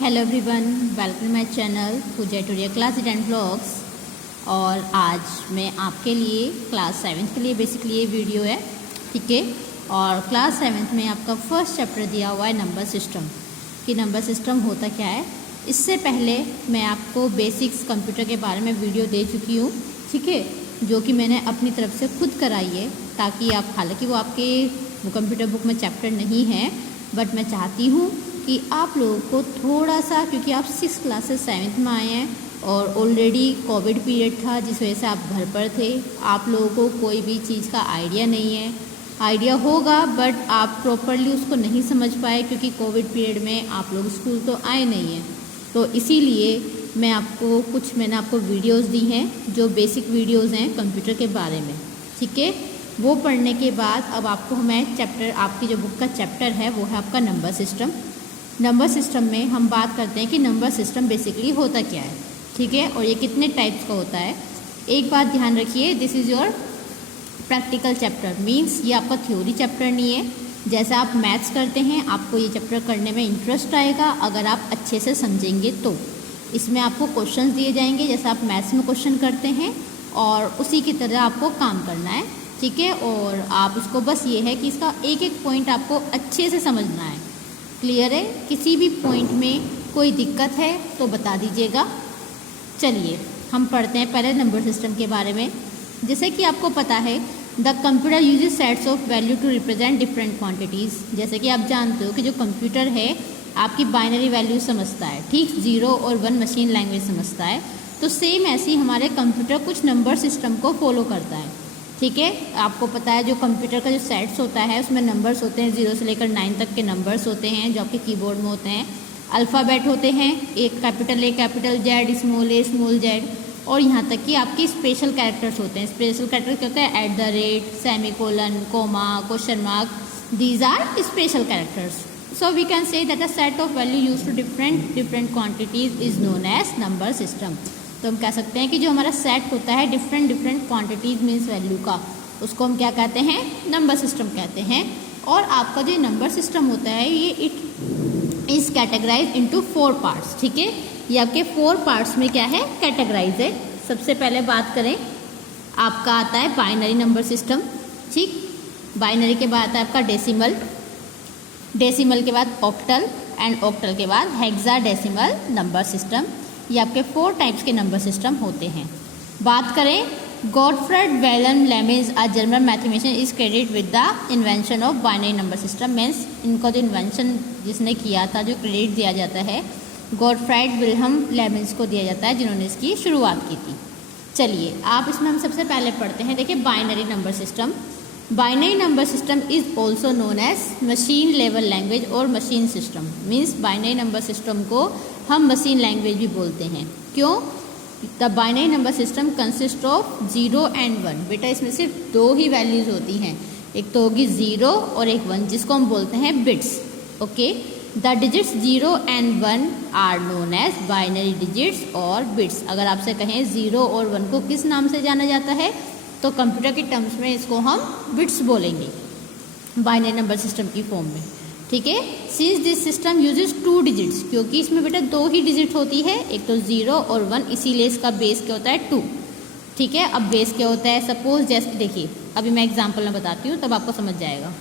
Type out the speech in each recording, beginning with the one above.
Hello everyone, welcome my channel Pooja tutorial class 10 blogs. और आज मैं आपके लिए क्लास 7 के लिए बेसिकली ये वीडियो है, ठीक है। और क्लास 7 में आपका फर्स्ट चैप्टर दिया हुआ है नंबर सिस्टम कि नंबर सिस्टम होता क्या है। इससे पहले मैं आपको बेसिक्स कंप्यूटर के बारे में वीडियो दे चुकी हूँ, ठीक है, जो कि मैंने अपनी तरफ से खुद कराई है, ताकि आप, हालांकि वो आपके कंप्यूटर बुक में चैप्टर नहीं है, बट मैं चाहती हूँ कि आप लोगों को थोड़ा सा, क्योंकि आप 6 क्लासेस 7th में आए हैं और ऑलरेडी कोविड पीरियड था जिस वजह से आप घर पर थे, आप लोगों को कोई भी चीज़ का आइडिया नहीं है। आइडिया होगा बट आप प्रॉपरली उसको नहीं समझ पाए, क्योंकि कोविड पीरियड में आप लोग स्कूल तो आए नहीं हैं। तो इसीलिए मैंने आपको वीडियोस दी हैं जो बेसिक वीडियोस हैं कंप्यूटर के बारे में, ठीक है। वो पढ़ने के बाद अब आपको मैं चैप्टर, आपकी जो बुक का चैप्टर है वो है आपका नंबर सिस्टम। नंबर सिस्टम में हम बात करते हैं कि नंबर सिस्टम बेसिकली होता क्या है, ठीक है, और ये कितने टाइप्स का होता है। एक बात ध्यान रखिए, this is your practical chapter, means ये आपका थ्योरी चैप्टर नहीं है। जैसे आप मैथ्स करते हैं, आपको ये चैप्टर करने में इंटरेस्ट आएगा अगर आप अच्छे से समझेंगे तो। इसमें आपको क्वेश्चंस दिए जाएंगे जैसे आप मैथ्स में क्वेश्चन करते हैं, और उसी की तरह आपको काम करना है, ठीक है। और आप इसको, बस ये है कि इसका एक एक पॉइंट आपको अच्छे से समझना है। क्लियर है? किसी भी पॉइंट में कोई दिक्कत है तो बता दीजिएगा। चलिए हम पढ़ते हैं पहले नंबर सिस्टम के बारे में। जैसे कि आपको पता है, the computer uses sets of value to represent different quantities. जैसे कि आप जानते हो कि जो कंप्यूटर है आपकी बाइनरी वैल्यू समझता है, ठीक, 0 और 1 मशीन लैंग्वेज समझता है। तो सेम ऐसे ही हमारे कंप्यूटर कुछ नंबर सिस्टम को फॉलो करता है, ठीक है। आपको पता है जो कंप्यूटर का जो सेट्स होता है उसमें नंबर्स होते हैं, 0 से लेकर 9 तक के नंबर्स होते हैं जो आपके कीबोर्ड में होते हैं। अल्फ़ाबेट होते हैं, एक capital A, capital Z, small a, small z, और यहाँ तक कि आपकी स्पेशल कैरेक्टर्स होते हैं। स्पेशल कैरेक्टर क्या होता है? @ Semicolon, comma, question mark, these are special characters. So we can say that a set of value use to different quantities is known as number system. तो हम कह सकते हैं कि जो हमारा सेट होता है डिफरेंट क्वांटिटीज मीन्स वैल्यू का, उसको हम क्या कहते हैं? नंबर सिस्टम कहते हैं। और आपका जो नंबर सिस्टम होता है ये it is categorize into 4 parts, ठीक है। ये आपके 4 पार्ट्स में क्या है? कैटेगराइज है। सबसे पहले बात करें, आपका आता है बाइनरी नंबर सिस्टम, ठीक। बाइनरी के बाद आता है आपका डेसिमल, डेसिमल के बाद ऑक्टल, एंड ऑक्टल के बाद हेक्साडेसिमल नंबर सिस्टम। ये आपके 4 टाइप्स के नंबर सिस्टम होते हैं। बात करें, Gottfried Wilhelm Leibniz a German mathematician is credit with the invention of binary number system. Means इनका जो इन्वेंशन जिसने किया था, जो क्रेडिट दिया जाता है, गॉटफ्रेड विलेम लेमेज को दिया जाता है, जिन्होंने इसकी शुरुआत की थी। चलिए आप इसमें हम सबसे पहले पढ़ते हैं, देखिए binary number system. Binary number system is also known as machine level language और machine system. Means binary number system को हम मशीन लैंग्वेज भी बोलते हैं। क्यों? The binary number system consist of 0 and 1। बेटा इसमें सिर्फ 2 ही वैल्यूज होती हैं, एक तो होगी 0 और एक 1, जिसको हम बोलते हैं bits, okay. The digits 0 and 1 are known as binary digits और बिट्स। अगर आपसे कहें 0 और 1 को किस नाम से जाना जाता है, तो कंप्यूटर के टर्म्स में इसको हम बिट्स बोलेंगे बाइनरी नंबर सिस्टम की फॉर्म में, ठीक है। Since this system uses 2 digits, क्योंकि इसमें बेटा 2 ही डिजिट होती है, एक तो 0 और 1, इसीलिए इसका बेस क्या होता है? 2, ठीक है। अब बेस क्या होता है? सपोज जैसे देखिए, अभी मैं एग्जांपल में बताती हूँ तब आपको समझ जाएगा।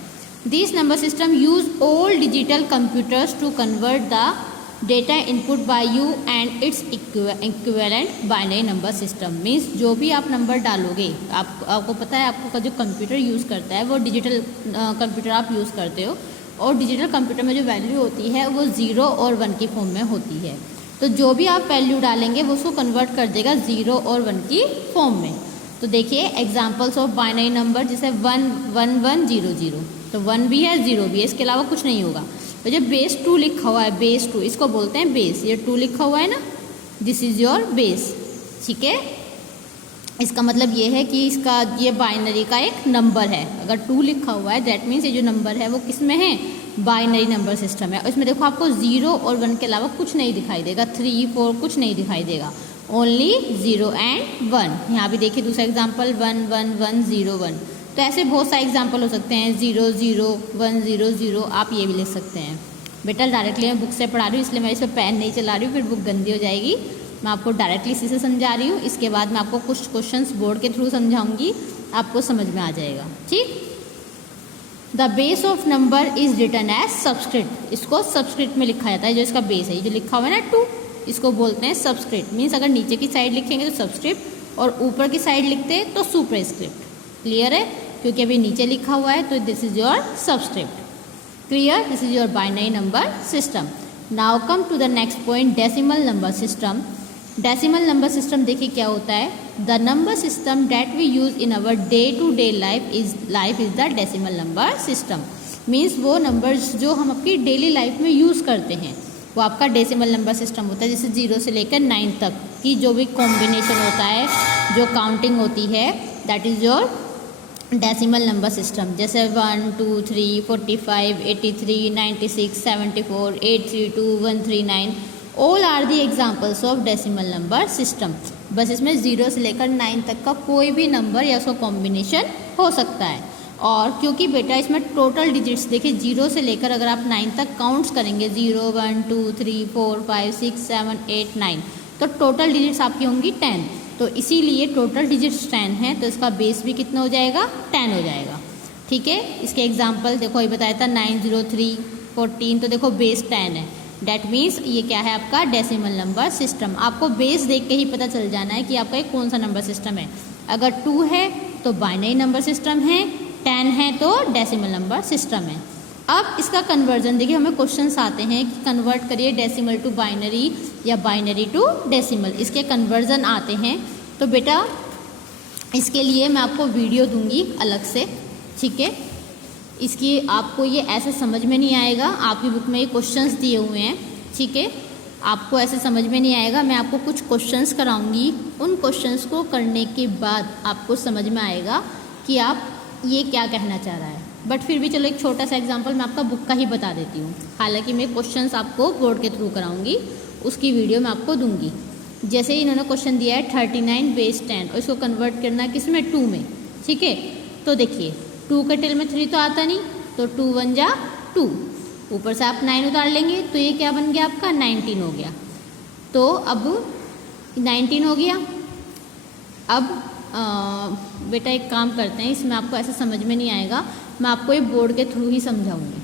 This number system use all digital computers to convert the data input by you and its equivalent binary number system. Means जो भी आप नंबर डालोगे, आपको पता है आपका जो कंप्यूटर यूज़ करता है वो डिजिटल कंप्यूटर आप यूज़ करते हो, और डिजिटल कंप्यूटर में जो वैल्यू होती है वो 0 और 1 की फॉर्म में होती है। तो जो भी आप वैल्यू डालेंगे वो उसको कन्वर्ट कर देगा 0 और 1 की फॉर्म में। तो देखिए एग्जांपल्स ऑफ बाइनरी नंबर, जैसे 1 1 1 0 0, तो 1 भी है 0 भी है, इसके अलावा कुछ नहीं होगा। तो जो बेस 2 लिखा हुआ है, बेस 2, इसको बोलते हैं बेस। ये 2 लिखा हुआ है ना, दिस इज योर बेस, ठीक है। इसका मतलब ये है कि इसका ये बाइनरी का एक नंबर है। अगर 2 लिखा हुआ है दैट मीन्स ये जो नंबर है वो किस में है? बाइनरी नंबर सिस्टम है। और इसमें देखो आपको 0 और 1 के अलावा कुछ नहीं दिखाई देगा, 3 4 कुछ नहीं दिखाई देगा, ओनली 0 and 1। यहाँ भी देखिए दूसरा एग्जाम्पल 1 1 1 0 1। तो ऐसे बहुत सारे एग्जाम्पल हो सकते हैं, 0 0 1 0 0, आप ये भी लिख सकते हैं। बेटा डायरेक्टली मैं बुक से पढ़ा रही हूँ, इसलिए मैं इस पर पेन नहीं चला रही हूँ, फिर बुक गंदी हो जाएगी। मैं आपको डायरेक्टली इसी से समझा रही हूँ। इसके बाद मैं आपको कुछ क्वेश्चंस बोर्ड के थ्रू समझाऊंगी, आपको समझ में आ जाएगा। ठीक। The base of number is written as subscript. इसको सबस्क्रिप्ट में लिखा जाता है, जो इसका बेस है, जो लिखा हुआ है ना 2, इसको बोलते हैं सबस्क्रिप्ट। मीन्स अगर नीचे की साइड लिखेंगे तो सबस्क्रिप्ट और ऊपर की साइड लिखते हैं तो सुपरस्क्रिप्ट। क्लियर है? क्योंकि अभी नीचे लिखा हुआ है तो this is your subscript. Clear? This is your binary number system. Now come to the next point, decimal number system. Decimal number system देखिए क्या होता है। The number system that we use in our day to day life is the decimal number system. Means वो numbers जो हम अपनी daily life में use करते हैं वो आपका डेसिमल नंबर सिस्टम होता है। जैसे 0 से लेकर 9 तक की जो भी कॉम्बिनेशन होता है, जो काउंटिंग होती है, that is your decimal number system. जैसे 1 2 3 45 83 96 74 832 139 all are the examples of decimal number system. बस इसमें 0 से लेकर 9 तक का कोई भी नंबर या उसका कॉम्बिनेशन हो सकता है। और क्योंकि बेटा इसमें टोटल डिजिट्स देखिए 0 से लेकर अगर आप 9 तक काउंट्स करेंगे 0 1 2 3 4 5 6 7 8 9, तो टोटल डिजिट्स आपकी होंगी 10। तो इसीलिए टोटल डिजिट्स 10 है, तो इसका बेस भी कितना हो जाएगा? 10 हो जाएगा। ठीक है। इसके एग्जाम्पल देखो, ये बताया था 903 14, तो देखो बेस 10 है। डैट मीन्स ये क्या है आपका डेसिमल नंबर सिस्टम। आपको बेस देख के ही पता चल जाना है कि आपका एक कौन सा नंबर सिस्टम है। अगर 2 है तो बाइनरी नंबर सिस्टम है, 10 है तो डेसिमल नंबर सिस्टम है। अब इसका कन्वर्जन देखिए, हमें क्वेश्चंस आते हैं कि कन्वर्ट करिए डेसिमल टू बाइनरी या बाइनरी टू डेसिमल, इसके कन्वर्जन आते हैं। तो बेटा इसके लिए मैं आपको वीडियो दूंगी अलग से। ठीक है। इसकी आपको ये ऐसे समझ में नहीं आएगा, आपकी बुक में ये क्वेश्चंस दिए हुए हैं। ठीक है। आपको ऐसे समझ में नहीं आएगा, मैं आपको कुछ क्वेश्चंस कराऊंगी। उन क्वेश्चंस को करने के बाद आपको समझ में आएगा कि आप ये क्या कहना चाह रहा है। बट फिर भी चलो एक छोटा सा एग्जांपल मैं आपका बुक का ही बता देती हूँ। हालांकि मैं क्वेश्चंस आपको बोर्ड के थ्रू कराऊंगी, उसकी वीडियो मैं आपको दूंगी। जैसे इन्होंने क्वेश्चन दिया है 39 बेस 10 और इसको कन्वर्ट करना है किस में? 2 में। ठीक है। तो देखिए 2 के टेल में 3 तो आता नहीं, तो 2 1 जा 2, ऊपर से आप 9 उतार लेंगे तो ये क्या बन गया आपका? 19 हो गया। तो अब 19 हो गया। अब बेटा एक काम करते हैं, इसमें आपको ऐसे समझ में नहीं आएगा, मैं आपको ये बोर्ड के थ्रू ही समझाऊंगी।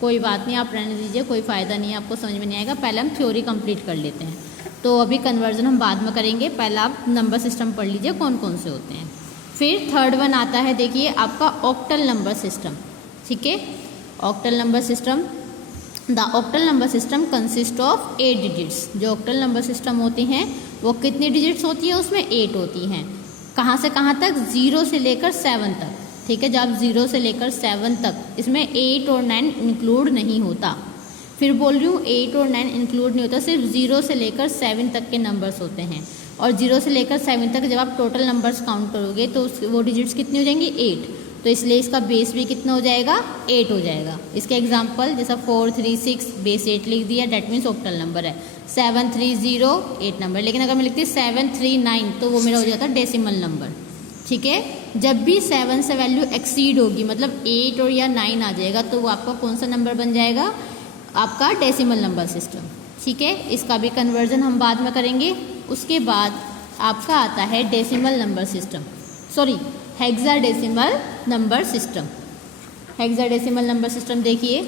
कोई बात नहीं, आप रहने दीजिए, कोई फ़ायदा नहीं है, आपको समझ में नहीं आएगा। पहले हम थ्योरी कंप्लीट कर लेते हैं, तो अभी कन्वर्जन हम बाद में करेंगे। पहले आप नंबर सिस्टम पढ़ लीजिए कौन कौन से होते हैं। फिर थर्ड वन आता है, देखिए आपका ऑक्टल नंबर सिस्टम। ठीक है। Octal number system, the octal number system consist of 8 digits. जो ऑक्टल नंबर सिस्टम होती हैं वो कितनी डिजिट्स होती हैं? उसमें 8 होती हैं। कहाँ से कहाँ तक? 0 से लेकर 7 तक। ठीक है। जब 0 से लेकर 7 तक, इसमें 8 और 9 इंक्लूड नहीं होता। फिर बोल रही हूँ 8 और 9 इंक्लूड नहीं होता, सिर्फ 0 से लेकर 7 तक के नंबर्स होते हैं। और 0 से लेकर 7 तक जब आप टोटल नंबर्स काउंट करोगे तो वो डिजिट्स कितनी हो जाएंगी? 8। तो इसलिए इसका बेस भी कितना हो जाएगा? 8 हो जाएगा। इसके एग्जाम्पल जैसा 4 3 6 बेस 8 लिख दिया, डैट मीन्स ऑक्टल नंबर है। 7 3 0 8 नंबर। लेकिन अगर मैं लिखती 7 3 9 तो वो मेरा हो जाता डेसिमल नंबर। ठीक है। जब भी 7 से वैल्यू एक्सीड होगी, मतलब 8 और या 9 आ जाएगा, तो वो आपका कौन सा नंबर बन जाएगा? आपका डेसिमल नंबर सिस्टम। ठीक है। इसका भी कन्वर्जन हम बाद में करेंगे। उसके बाद आपका आता है decimal number system, sorry hexadecimal number system. Hexadecimal number system देखिए,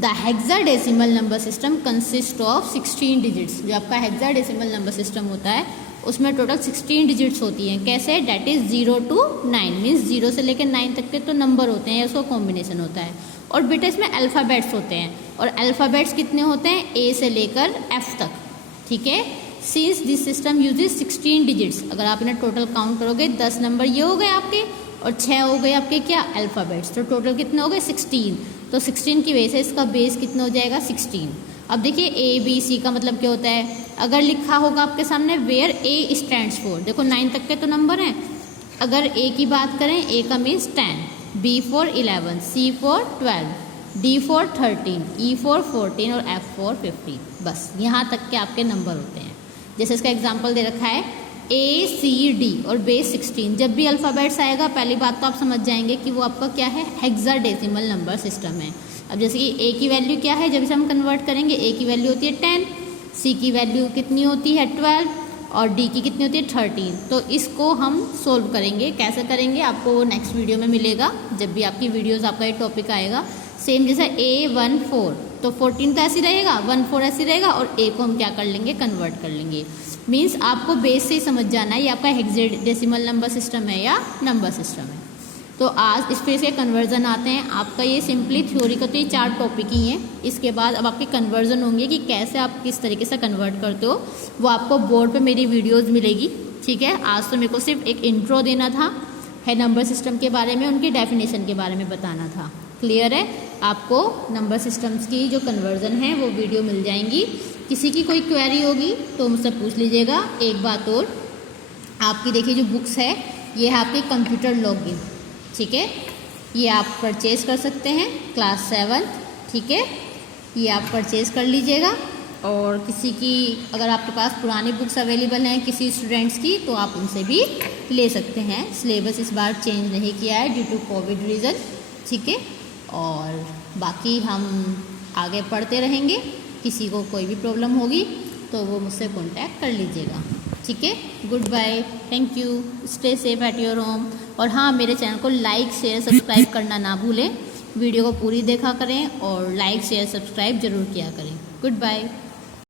the hexadecimal number system consist of 16 digits. जो आपका हेक्साडेसिमल नंबर सिस्टम होता है उसमें टोटल 16 डिजिट्स होती हैं। कैसे? डैट इज़ 0 to 9, मीन्स 0 से लेकर 9 तक के तो नंबर होते हैं, उसका कॉम्बिनेशन होता है। और बेटा इसमें अल्फ़ाबेट्स होते हैं, और अल्फ़ाबेट्स कितने होते हैं? A से लेकर F तक। ठीक है। Since this system uses 16 digits, अगर आप इन्हें टोटल काउंट करोगे 10 नंबर ये हो गए आपके, और 6 हो गए आपके क्या? अल्फ़ाबेट्स। तो टोटल कितने हो गए? 16। तो 16 की वजह से इसका बेस कितना हो जाएगा? 16। अब देखिए ABC का मतलब क्या होता है? अगर लिखा होगा आपके सामने वेयर A स्टैंड्स फॉर, देखो 9 तक के तो नंबर हैं। अगर A की बात करें, A का means 10, B for 11, C for 12, D for 13, E for 14 और F for 15। बस यहाँ तक के आपके नंबर होते हैं। जैसे इसका एग्जाम्पल दे रखा है ACD और बेस 16। जब भी अल्फ़ाबेट्स आएगा, पहली बात तो आप समझ जाएंगे कि वो आपका क्या है? हेक्साडेसिमल नंबर सिस्टम है। अब जैसे कि a की वैल्यू क्या है, जब इसे हम कन्वर्ट करेंगे a की वैल्यू होती है 10, c की वैल्यू कितनी होती है 12 और d की कितनी होती है 13। तो इसको हम सोल्व करेंगे, कैसे करेंगे आपको वो नेक्स्ट वीडियो में मिलेगा, जब भी आपकी वीडियोस आपका ये टॉपिक आएगा। सेम जैसे A14 तो 14 तो ऐसे रहेगा, 14 ऐसे रहेगा और a को हम क्या कर लेंगे, कन्वर्ट कर लेंगे। मीन्स आपको बेस से ही समझ जाना है ये आपका हेक्साडेसिमल नंबर सिस्टम है या नंबर सिस्टम है। तो आज इस पे से कन्वर्जन आते हैं। आपका ये सिंपली थ्योरी का तो ये 4 टॉपिक ही हैं। इसके बाद अब आपके कन्वर्जन होंगे कि कैसे आप किस तरीके से कन्वर्ट करते हो, वो आपको बोर्ड पे मेरी वीडियोस मिलेगी। ठीक है, आज तो मेरे को सिर्फ एक इंट्रो देना था है नंबर सिस्टम के बारे में, उनकी डेफिनेशन के बारे में बताना था। क्लियर है? आपको नंबर सिस्टम्स की जो कन्वर्जन है वो वीडियो मिल जाएंगी। किसी की कोई क्वेरी होगी तो मुझसे पूछ लीजिएगा। एक बात और, आपकी देखिए जो बुक्स है ये है आपके कंप्यूटर लॉगिन। ठीक है, ये आप परचेज़ कर सकते हैं क्लास 7। ठीक है, ये आप परचेज़ कर लीजिएगा। और किसी की अगर आपके पास पुरानी बुक्स अवेलेबल हैं किसी स्टूडेंट्स की तो आप उनसे भी ले सकते हैं। सिलेबस इस बार चेंज नहीं किया है ड्यू टू कोविड रीज़न। ठीक है, और बाकी हम आगे पढ़ते रहेंगे। किसी को कोई भी प्रॉब्लम होगी तो वो मुझसे कॉन्टैक्ट कर लीजिएगा। ठीक है, good bye, thank you, stay safe at your home. और हाँ, मेरे चैनल को लाइक शेयर सब्सक्राइब करना ना भूलें। वीडियो को पूरी देखा करें और लाइक शेयर सब्सक्राइब जरूर किया करें। Good bye.